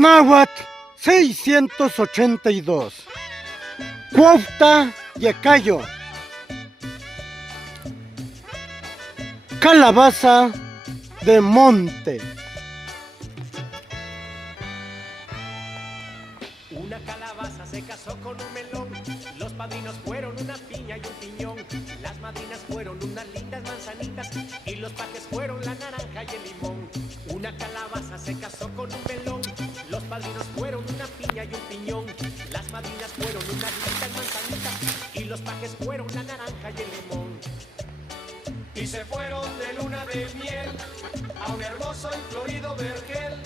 Náhuatl 682. Cuautla Yacayo. Calabaza de monte. Una calabaza se casó con un melón, los padrinos fueron una piña y un piñón, las madrinas fueron unas lindas manzanitas y los pajes fueron la naranja y el limón. Una calabaza se casó con un melón, los padrinos fueron una piña y un piñón, las madrinas fueron unas lindas manzanitas y los pajes fueron la naranja y el limón. Y se fueron de luna de miel a un hermoso y florido vergel.